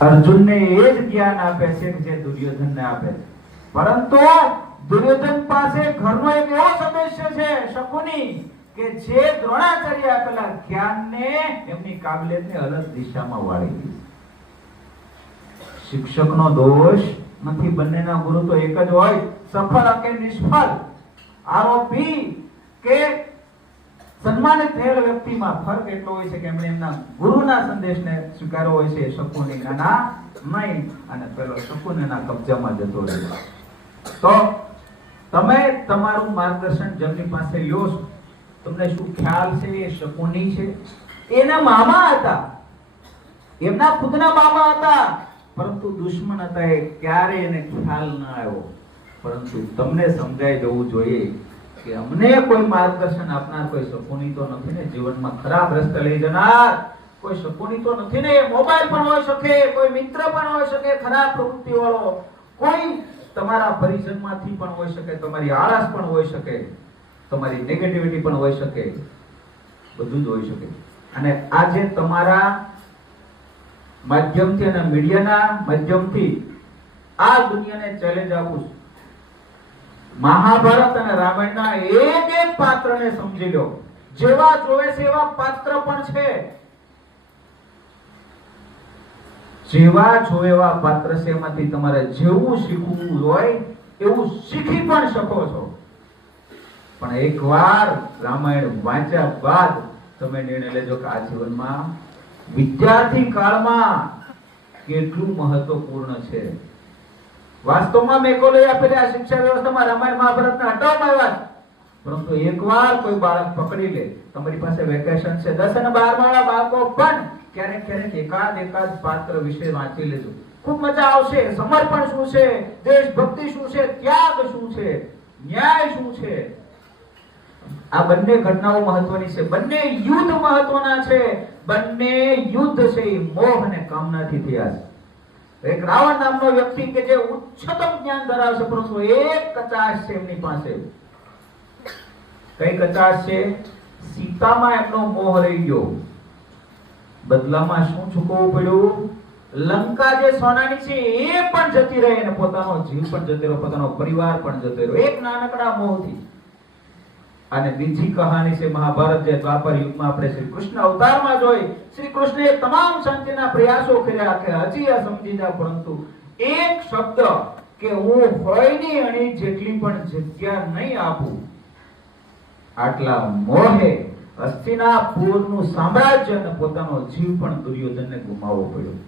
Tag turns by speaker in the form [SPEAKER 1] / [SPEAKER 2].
[SPEAKER 1] અર્જુનને એ જ જ્ઞાન આપે છે કે જે દુર્યોધનને આપે છે. પરંતુ દુર્યોધન પાસે ઘરનો એક એવો સદસ્ય છે શકુની કે જે દ્રોણાચાર્ય આપેલા જ્ઞાનને એમની કાબિલિયતને અલગ દિશામાં વાળી દીધી શિક્ષકનો દોષ નથી, બંનેના ગુરુ તો એક જ હોય. સફળ કે નિષ્ફળ? આરોપી કે સન્માનિત થયેલ વ્યક્તિમાં ફરક એટલો હોય છે કે એમણે એમના ગુરુના સંદેશને સ્વીકારવો હોય છે શકુની નાના નહીં અને પેલો શકુનીના કબજામાં જતો રહ્યો. તો તમે તમારું માર્ગદર્શન જેમની પાસે લ્યો છો, તમને શું ખ્યાલ છે એ શકુની છે? એના મામા હતા. એમના ખુદના મામા હતા. પરંતુ દુશ્મન હતા એ ક્યારે એને ખ્યાલ ન આવ્યો. પરંતુ તમને સમજાઈ જવું જોઈએ કે અમને કોઈ માર્ગદર્શન આપનાર કોઈ શકુની તો નથી ને, જીવનમાં ખરાબ રસ્તે લઈ જનાર કોઈ શકુની તો નથી ને, મોબાઈલ પણ હોઈ શકે, કોઈ મિત્ર પણ હોઈ શકે, ખરાબ પ્રવૃત્તિ વાળો કોઈ તમારા પરિજનમાંથી પણ હોઈ શકે, તમારી આળસ પણ હોઈ શકે, તમારી નેગેટિવિટી પણ હોઈ શકે, બધું જ હોઈ શકે. અને આજે તમારા માધ્યમથી અને મીડિયાના માધ્યમથી આ દુનિયાને ચેલેન્જ આપું છું. મહાભારત અને રામાયણના એક એક પાત્રને સમજી લો. જેવા જોવે છે પાત્ર પણ છે. જેવા જોવે એવા પાત્ર છે એમાંથી તમારે જેવું શીખવું હોય એવું શીખી પણ શકો છો. પણ એકવાર રામાયણ વાંચ્યા બાદ તમે નિર્ણય લેજો કે આ જીવનમાં વિદ્યાર્થી કાળમાં કેટલું મહત્વપૂર્ણ છે. વાસ્તવમાં મેકોલે આપેલી આ શિક્ષા વ્યવસ્થામાં રામાયણ મહાભારતને હટાવવામાં આવ્યા પરંતુ એકવાર કોઈ બાળક પકડી લે, તમારી પાસે વેકેશન છે, દસ અને બાર વાળા બાળકો પણ ક્યારેક ક્યારેક એકાદ એકાદ પાત્ર વિશે વાંચી લેજો. ખૂબ મજા આવશે, સમર્પણ શું છે, દેશભક્તિ શું છે, ત્યાગ શું છે, ન્યાય શું છે? આ બંને ઘટનાઓ મહત્વની છે. બંને યુદ્ધ મહત્વના છે. બંને યુદ્ધ છે મોહ અને કામનાથી થયા છે. એક રાવણ નામનો વ્યક્તિ કે જે ઉચ્ચતમ જ્ઞાન ધરાવે પરંતુ એક કચાશ છે એમની પાસે. કઈ કચાશ છે? સીતામાં એમનો મોહ રહી ગયો. બદલામાં શું ચૂકવવું પડ્યું? લંકા જે સોનાની છે, એ પણ જતી રહી અને પોતાનો જીવ પણ જતો રહ્યો પોતાનો પરિવાર પણ જતો રહ્યો. એક નાનકડા મોહથી અને બીજી કહાની છે મહાભારત જે દ્વાપર યુગમાં આપણે શ્રી કૃષ્ણ અવતારમાં જોઈ. શ્રી કૃષ્ણએ તમામ શાંતિના પ્રયાસો કર્યા કે હજી આ સમજી જા, પરંતુ એક શબ્દ કે હું હોયની અણી જેટલી પણ જગ્યા નહીં આપું, આટલા મોહે હસ્તિનાપુરનું સામ્રાજ્ય અને પોતાનો જીવ પણ દુર્યોધનને ગુમાવવો પડ્યો.